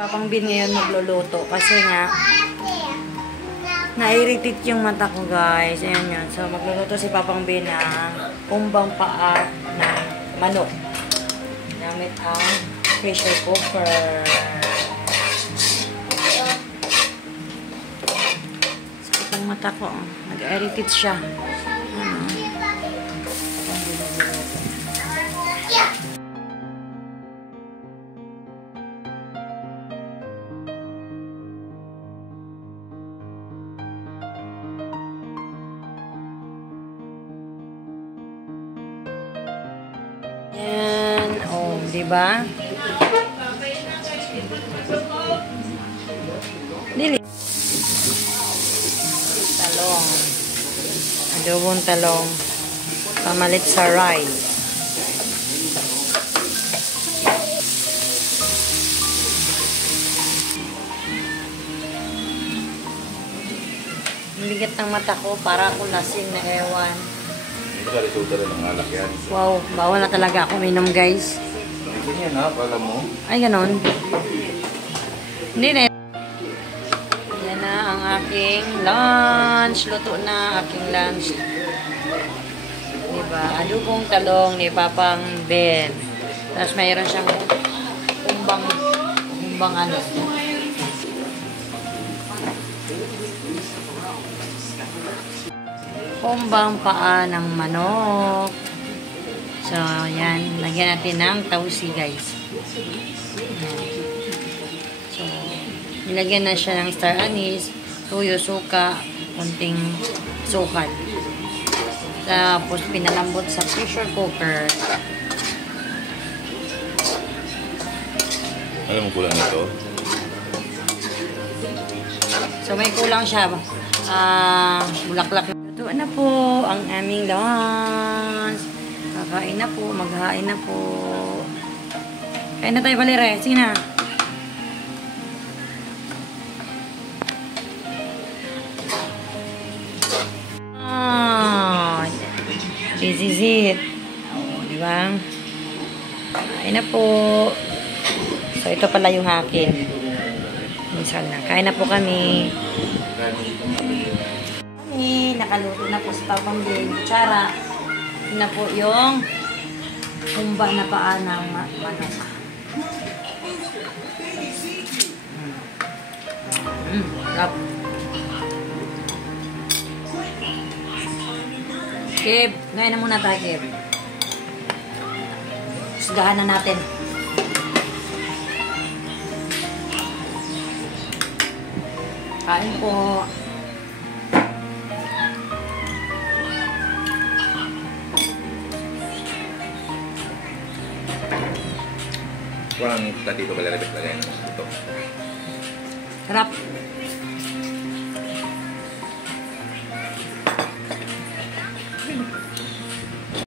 Papang Bin ngayon magluluto kasi nga na-irritate yung mata ko, guys. Ayan yun. So, magluluto si Papang Bin ng umbang paa ng manok. Gamit ang pressure cooker. Sakit ang mata ko. Nag-irritate siya. Yan. Oh, diba? Dili. Talong. Adobong talong. Pamalit sa rice. Bigat ng mata ko, para akong lasing na ewan. Wow, bawal na talaga ako minom, guys. Ganyan ha, pala mo. Ay, ganon. Hindi na. Yan na ang aking lunch. Luto na aking lunch. Diba? Adobong talong ni Papang Ben. Tapos mayroon siyang umbang ano. Umbang paa ng manok. So, yan. Lagyan natin ng tausi, guys. Yan. So, nilagyan na siya ng star anise, tuyo, suka, kunting sukal. Tapos, pinalambot sa pressure cooker. Alam mo kulang nito? So, may kulang siya. Bulaklak. Ito na po ang aming lunch. Kakain na po. Maghain na po. Kain na tayo, Valere. Sige na. This is it. O, diba? Kain na po. So, ito pala yung akin. Minsan na. Kain na po kami. Nakaluto na po si Papang Bin. Kutsara. Yun na po yung humba na paa ng manok. Sarap. Keb, ngayon na muna tayo, Keb. Sugahan na natin. Kain po. Kurang dito pala rebet lagay na ito. Sarap.